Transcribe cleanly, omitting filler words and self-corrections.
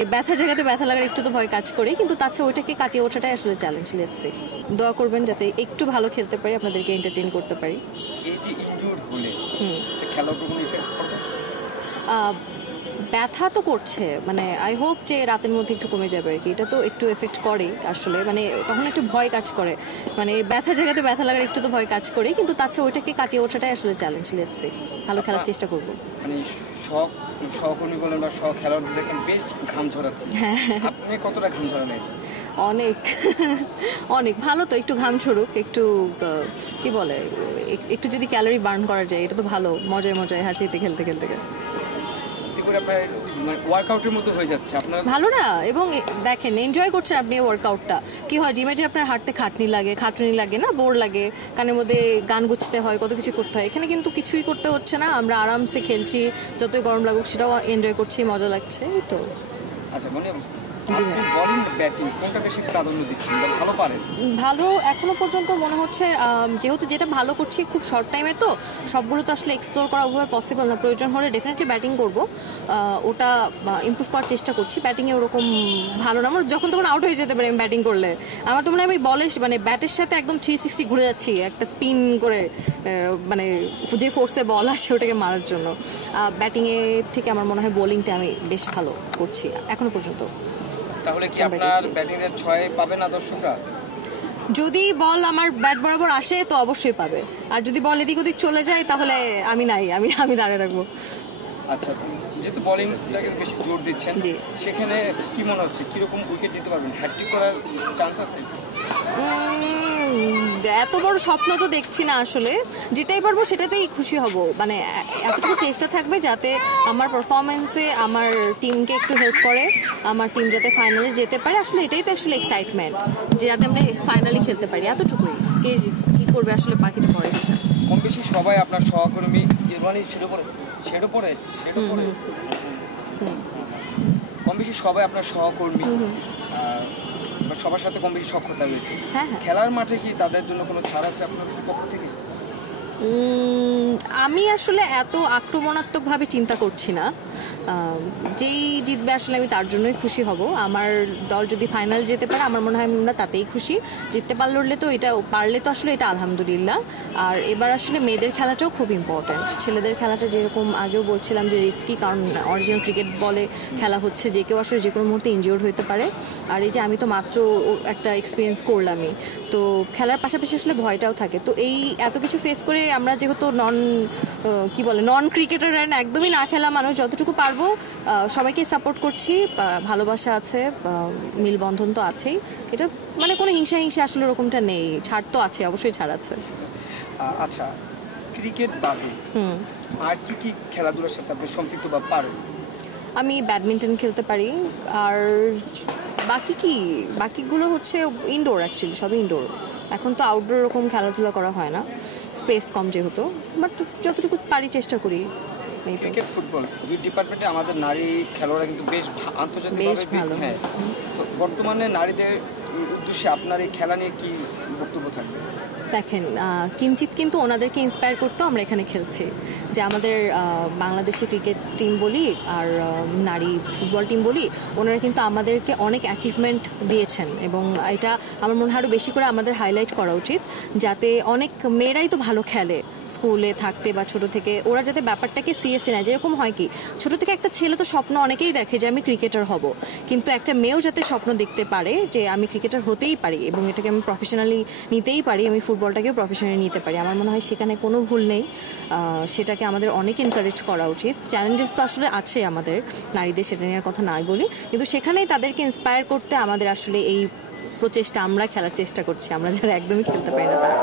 ব্যথার জায়গাতে ব্যথা লাগার একটু তো ভয় কাজ করে, কিন্তু তাছাড়া ওইটাকে কাটিয়ে ওঠাটাই আসলে চ্যালেঞ্জ। লেটস সি, দোয়া করবেন যাতে একটু ভালো খেলতে পারি, আপনাদেরকে এন্টারটেইন করতে পারি। এই যে ইনজুর্ড হলে খেলার উপর কোনো ইফেক্ট পড়বে? ব্যথা তো করছে, মানে আই হোপ যে রাতের মধ্যে একটু কমে যাবে আর কি। এটা তো একটু এফেক্ট করে আসলে, মানে তখন একটু ভয় কাজ করে, মানে ব্যথার জায়গাতে ব্যথা লাগার একটু তো ভয় কাজ করে, কিন্তু তাছাড়া ওইটাকে কাটিয়ে ওঠাটাই আসলে চ্যালেঞ্জ। লেটস সি, ভালো খেলার চেষ্টা করবো। মানে সহকর্মী বলেন বা খেলোয়াড় দেখেন বেশ ঘাম ঝরাচ্ছে, আপনি কতটা ঘাম ঝরালেন? অনেক অনেক ভালো তো, একটু ঘাম ছড়ুক, একটু কি বলে, একটু যদি ক্যালোরি বার্ন করা যায়, এটা তো ভালো। মজায় মজায় হাসিতে খেলতে খেলতে ওয়ার্কআউটের মতো হয়ে যাচ্ছে আপনার, ভালো না? এবং দেখেন, এনজয় করছেন আপনি ওয়ার্কআউটটা। কি হয়, জিমে যে আপনার হাঁটতে খাটনি লাগে না, বোর লাগে, কানের মধ্যে গান গুছতে হয়, কত কিছু করতে হয়। এখানে কিন্তু কিছুই করতে হচ্ছে না, আমরা আরামসে খেলছি, যতই গরম লাগুক সেটাও এনজয় করছি, মজা লাগছে, এই তো। আচ্ছা, মানে বোলিং ব্যাটিং কোনটা বেশি প্রাধান্য দিচ্ছেন বা ভালো পারেন? ভালো এখনো পর্যন্ত মনে হচ্ছে, যেহেতু যেটা ভালো করছি খুব শর্ট টাইমে, তো সবগুলো তো আসলে এক্সপ্লোর করা ওভাবে পসিবল না। প্রয়োজন হলে ডেফিনেটলি ব্যাটিং করব, ওটা ইমপ্রুভ করার চেষ্টা করছি। ব্যাটিংয়ে ওরকম ভালো না, আমার যখন তখন আউট হয়ে যেতে পারি আমি ব্যাটিং করলে। আমার তো মনে হয় আমি মানে ব্যাটের সাথে একদম 360 ঘুরে যাচ্ছি, একটা স্পিন করে, মানে যে ফোর্সে বল আসে ওটাকে মারার জন্য। ব্যাটিংয়ে থেকে আমার মনে হয় বোলিংটা আমি বেশ ভালো করছি এখনো পর্যন্ত। তাহলে কি আপনার ব্যাটিং এর 6 পাবে না দর্শকরা? যদি বল আমার ব্যাট বরাবর আসে তো অবশ্যই পাবে, আর যদি বল এদিক ওদিক চলে যায় তাহলে আমি নাই, আমি দাঁড়িয়ে থাকবো। আচ্ছা, যেহেতু বোলিংটাকে বেশি জোর দিচ্ছেন, সেখানে কি মনে হচ্ছে কিরকম উইকেট দিতে পারবেন? হ্যাটট্রিক করার চান্স আছে? এত বড় স্বপ্ন তো দেখছি না আসলে, যেটাই পারবো সেটাতেই খুশি হব। মানে এতটুকু চেষ্টা থাকবে যাতে আমার পারফরমেন্সে আমার টিমকে একটু হেল্প করে, আমার টিম যাতে ফাইনালে যেতে পারে। আসলে এটাই তো আসলে এক্সাইটমেন্ট, যে যাতে আমরা ফাইনালি খেলতে পারি, এতটুকুই। কে কী করবে আসলে বাকিটা পরে বিষয়। কম বেশি সবাই আপনার সহকর্মী, মানে কম বেশি সবাই আপনার সহকর্মী, সবার সাথে কম বেশি সখ্যতা রয়েছে। খেলার মাঠে কি তাদের জন্য কোনো ছাড় আছে আপনার পক্ষ থেকে? আমি আসলে এত আক্রমণাত্মকভাবে চিন্তা করছি না। যেই জিতবে আসলে আমি তার জন্যই খুশি হব। আমার দল যদি ফাইনাল যেতে পারে আমার মনে হয় আমরা তাতেই খুশি। জিততে পারলে তো আসলে এটা আলহামদুলিল্লাহ। আর এবার আসলে মেয়েদের খেলাটাও খুব ইম্পর্ট্যান্ট। ছেলেদের খেলাটা যেরকম আগেও বলছিলাম যে রিস্কি, কারণ অরিজিনাল ক্রিকেট বলে খেলা হচ্ছে, যে কেউ আসলে যে কোনো মুহূর্তে ইনজিওর্ড হতে পারে। আর এই যে আমি তো মাত্র একটা এক্সপিরিয়েন্স করলামই, তো খেলার পাশাপাশি আসলে ভয়টাও থাকে। তো এই এত কিছু ফেস করে আমরা যেহেতু নন ক্রিকেটার, একদমই না খেলা মানুষ, যতটুকু পারবো সবাইকে সাপোর্ট করছি। ভালোবাসা আছে, মিলবন্ধন তো আছেই। এটা মানে কোনো হিংসা আসলে ওরকমটা নেই। ছাড় তো আছে, অবশ্যই ছাড় আছে। আচ্ছা, ক্রিকেট বাদে আর কি খেলাধুলার সাথে আপনি সম্পৃক্ত বা পারেন? আমি ব্যাডমিন্টন খেলতে পারি, আর বাকিগুলো হচ্ছে ইনডোর, অ্যাকচুয়ালি সবই ইনডোর। এখন তো আউটডোর এরকম খেলাধুলা করা হয় না, স্পেস কম যেহেতু, বাট যতটুকু পারি চেষ্টা করি। ক্রিকেট, ফুটবল দুই ডিপার্টমেন্টে আমাদের নারী খেলোয়াড়রা কিন্তু বেশ আন্তর্জাতিকভাবে, হ্যাঁ। বর্তমানে নারীদের উদ্দেশ্যে আপনার এই খেলা নিয়ে কি বক্তব্য থাকবে? দেখেন, কিঞ্চিত কিন্তু ওনাদেরকে ইন্সপায়ার করতেও আমরা এখানে খেলছি, যে আমাদের বাংলাদেশের ক্রিকেট টিম বলি আর নারী ফুটবল টিম বলি, ওনারা কিন্তু আমাদেরকে অনেক অ্যাচিভমেন্ট দিয়েছেন, এবং এটা আমার মনে হয় আরও বেশি করে আমাদের হাইলাইট করা উচিত, যাতে অনেক মেয়েরাই তো ভালো খেলে স্কুলে থাকতে বা ছোটো থেকে, ওরা যাতে ব্যাপারটাকে সিরিয়াসলি নেয়। যেরকম হয় কি, ছোটো থেকে একটা ছেলে তো স্বপ্ন অনেকেই দেখে যে আমি ক্রিকেটার হব, কিন্তু একটা মেয়েও যাতে স্বপ্ন দেখতে পারে যে আমি ক্রিকেটার হতেই পারি এবং এটাকে আমি প্রফেশনালি নিতেই পারি, আমি ফুটবলটাকেও প্রফেশনালি নিতে পারি, আমার মনে হয় সেখানে কোনো ভুল নেই। সেটাকে আমাদের অনেক এনকারেজ করা উচিত। চ্যালেঞ্জেস তো আসলে আছে আমাদের নারীদের, সেটা নেওয়ার কথা নাই বলি, কিন্তু সেখানেই তাদেরকে ইন্সপায়ার করতে আমাদের আসলে এই প্রচেষ্টা, আমরা খেলার চেষ্টা করছি, আমরা যারা একদমই খেলতে পারি না তারা।